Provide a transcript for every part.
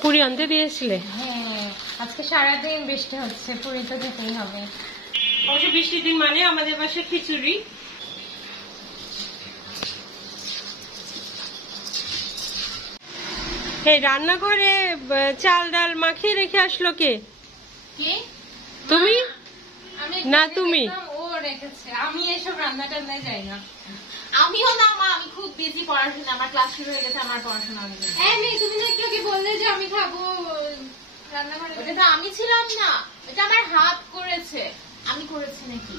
পুরি আনতে দিয়েছিলে? হ্যাঁ, আজকে সারাদিন বৃষ্টি হচ্ছে, পুরি তো দিতেই হবে। অবশ্য বৃষ্টির দিন মানে আমাদের বাসায় খিচুড়ি। এই রান্নাঘরে চাল ডাল মাখিয়ে রেখে আসলো কে? তুমি না? তুমি? ও রেখেছে, আমি এসব রান্না টান্নায় যাই না। আমিও না মা, আমি খুব বিজি পড়াশোনা, আমার ক্লাস শুরু হয়ে গেছে, আমার পড়াশোনা হবে। তুমি না একটু কি বললে যে আমি খাবো রান্নাঘরে? ওটা তো আমি ছিলাম না, এটা আমার হাত করেছে। আমি করেছি নাকি?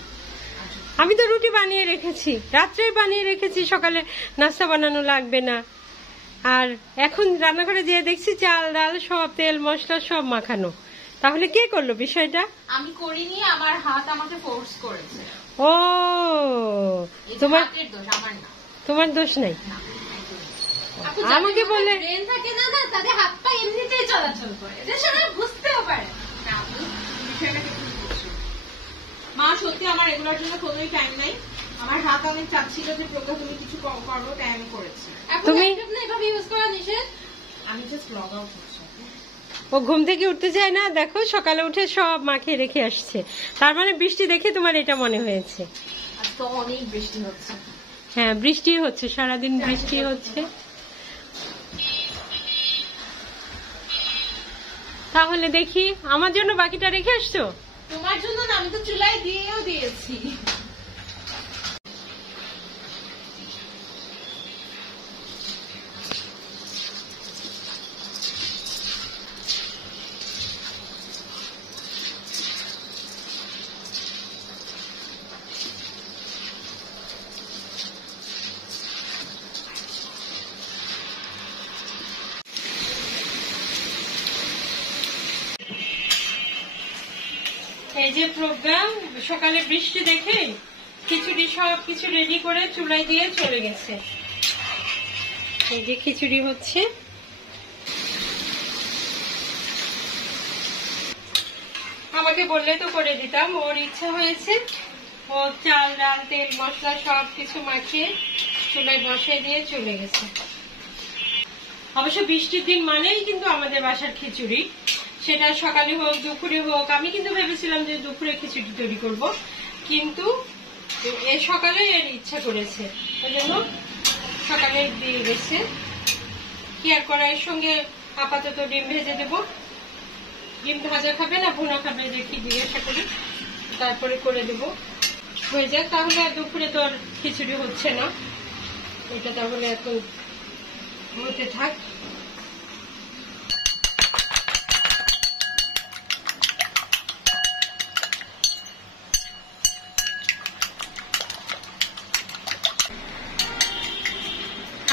আমি তো রুটি বানিয়ে রেখেছি, রাত্রে বানিয়ে রেখেছি, সকালে নাস্তা বানানো লাগবে না। আর এখন রান্নাঘরে যেয়ে দেখছি চাল ডাল সব তেল মশলা সব মাখানো। তাহলে কে করলো বিষয়টা? আমি করিনি, আমার হাত আমাকে ফোর্স করেছে। ও, তোমার দোষ, আমার না। তোমার দোষ নাই। আমাকে বললে ব্রেন থাকে না, না তাদের হাত পা এমনিতেই চলাচল করে, এটা সবাই বুঝতেও পারে। মা সত্যি আমার এগুলোর জন্য কোনোই টাইম নাই। আমার হাত অনেক চাচ্ছিল যে প্রজ্ঞা তুমি কিছু করবো, তাই আমি করেছি। তুমি এভাবে ইউজ করা নিষেধ। আমি জাস্ট লগ আউট করছি। ও ঘুম থেকে উঠতে চায় না, দেখো সকালে উঠে সব মাখিয়ে রেখে আসছে। তার মানে বৃষ্টি দেখে তোমার এটা মনে হয়েছে? আজ তো অনেক বৃষ্টি হচ্ছে। হ্যাঁ, বৃষ্টি হচ্ছে, সারাদিন বৃষ্টি হচ্ছে। তাহলে দেখি, আমার জন্য বাকিটা রেখে আসছো? তোমার জন্য না, আমি তো চুলায় দিয়েও দিয়েছি। এই যে প্রোগ্রাম, সকালে বৃষ্টি দেখে খিচুড়ি সব কিছু রেডি করে চুলায় দিয়ে চলে গেছে। এই যে খিচুড়ি হচ্ছে। আমাকে বললে তো করে দিতাম, ওর ইচ্ছা হয়েছে। ও চাল ডাল তেল মশলা সব কিছু মাখিয়ে চুলায় বসিয়ে দিয়ে চলে গেছে। অবশ্য বৃষ্টির দিন মানেই কিন্তু আমাদের বাসার খিচুড়ি, সেটা সকালে হোক দুপুরে হোক। আমি কিন্তু ভেবেছিলাম যে দুপুরে খিচুড়ি তৈরি করব, কিন্তু এ সকালে এর ইচ্ছা করেছে, ওই জন্য সকালে দিয়ে গেছে। কি আর কড়াইয়ের সঙ্গে আপাতত ডিম ভেজে দেব। ডিম ভাজা খাবে না ভুনা খাবে দেখি জিজ্ঞাসা করি, তারপরে করে দেব। হয়ে যাক, তাহলে দুপুরে তো আর খিচুড়ি হচ্ছে না, এটা তাহলে এখন হতে থাক।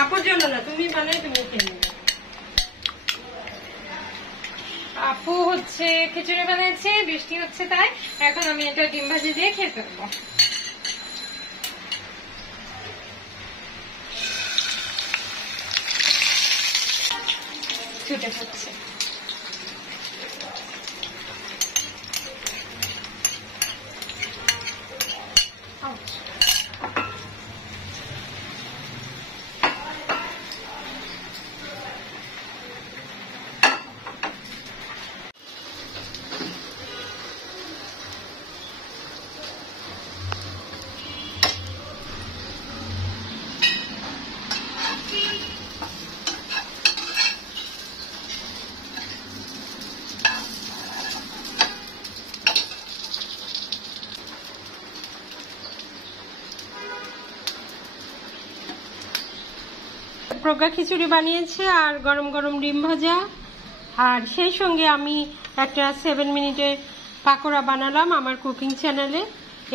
আপুর জন্য না, তুমি বানাই তুমি খেয়ে নেবে। আপু হচ্ছে খিচুড়ি বানাচ্ছে, বৃষ্টি হচ্ছে তাই। এখন আমি এটা ডিম ভাজি দিয়ে খেয়ে ফেলবো। ছুটে পড়ছে। প্রজ্ঞা খিচুড়ি বানিয়েছে আর গরম গরম ডিম ভাজা, আর সেই সঙ্গে আমি একটা 7 মিনিটের পাকোড়া বানালাম আমার কুকিং চ্যানেলে।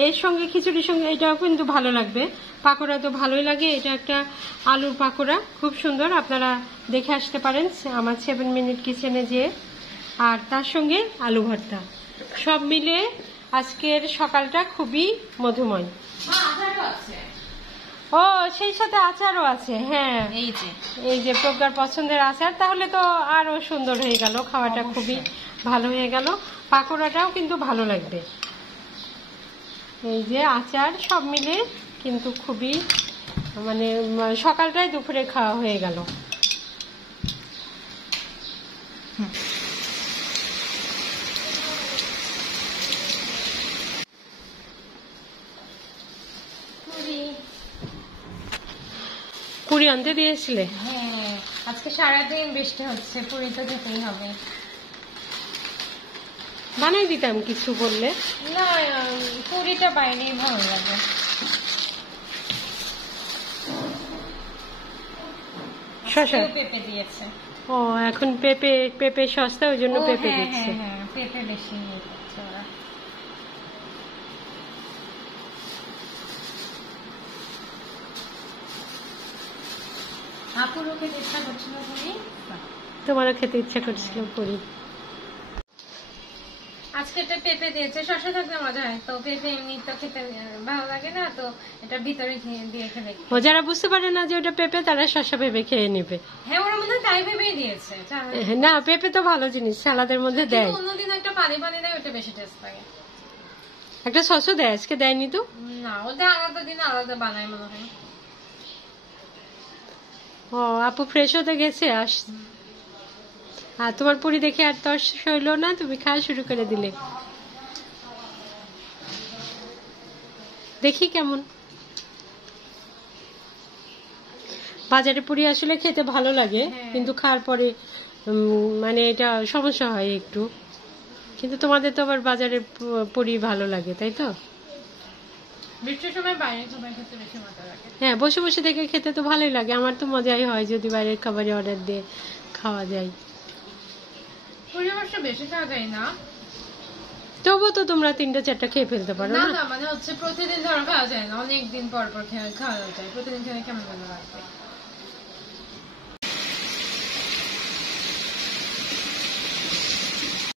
এর সঙ্গে খিচুড়ির সঙ্গে এটাও কিন্তু ভালো লাগবে, পাকোড়া তো ভালোই লাগে। এটা একটা আলুর পাকোড়া, খুব সুন্দর, আপনারা দেখে আসতে পারেন আমার 7 মিনিট কিচেনে যেয়ে। আর তার সঙ্গে আলু ভর্তা, সব মিলে আজকের সকালটা খুবই মধুময়। ও, সেই সাথে আচারও আছে। হ্যাঁ, এই যে প্রজ্ঞার পছন্দের আচার, তাহলে তো আরো সুন্দর হয়ে গেল, খাওয়াটা খুবই ভালো হয়ে গেল। পাকোড়াটাও কিন্তু ভালো লাগবে। এই যে আচার, সব মিলে কিন্তু খুবই মানে সকালটাই দুপুরে খাওয়া হয়ে গেল। পুরি আনতে দিয়েছিলে? হ্যাঁ, আজকে সারাদিন বৃষ্টি হচ্ছে, পুরি তো যেতেই হবে। বানাই দিতাম কিছু বললে। না, পুরিটা বাইরে ভালো লাগে। শসা? পেঁপে দিয়েছে। ও, এখন পেঁপে সস্তা, ওই জন্য ও, পেঁপে হ্যাঁ, দিচ্ছে। হ্যাঁ, হ্যাঁ, পেঁপে বেশি নিয়ে যাচ্ছে ওরা। আপুরও খেতে ইচ্ছা করছিল পুরি, তোমারও খেতে ইচ্ছা করছিল পুরি। আজকে এটা পেঁপে দিয়েছে। শসা থাকলে মজা হয়, তো পেঁপে এমনি তো খেতে ভালো লাগে না, তো এটা ভিতরে দিয়ে খেলে। ও, যারা বুঝতে পারে না যে ওটা পেঁপে, তারা শসা পেঁপে খেয়ে নেবে। হ্যাঁ, ওরা মনে হয় তাই ভেবেই দিয়েছে। না, পেঁপে তো ভালো জিনিস, সালাদের মধ্যে দেয়। অন্যদিন একটা পানি পানি দেয়, ওটা বেশি টেস্ট লাগে। একটা সসও দেয়, আজকে দেয়নি তো। না, ওটা আলাদা দিন আলাদা বানায় মনে হয়। ও, আপু ফ্রেশ হতে গেছে, আস। আর তোমার পুরি দেখে আর তর্স হইলো না, তুমি খাওয়া শুরু করে দিলে। দেখি কেমন। বাজারে পুরি আসলে খেতে ভালো লাগে, কিন্তু খাওয়ার পরে মানে এটা সমস্যা হয় একটু। কিন্তু তোমাদের তো আবার বাজারে পুরি ভালো লাগে, তাই তো? বৃষ্টির সময় বাইরে খাবার খেতে বেশি মজা লাগে। হ্যাঁ, বসে বসে দেখে খেতে তো ভালোই লাগে। আমার তো মজাই হয় যদি বাইরের খাবারে অর্ডার দিয়ে খাওয়া যায়। পুরি অবশ্য বেশি খাওয়া যায় না, তবুও তো তোমরা 3-4টা খেয়ে ফেলতে পারো না না? না, মানে হচ্ছে প্রতিদিন ধরো খাওয়া যায় না, অনেকদিন পর পর খাওয়া যায়। প্রতিদিন খেলে কেমন ভালো লাগবে।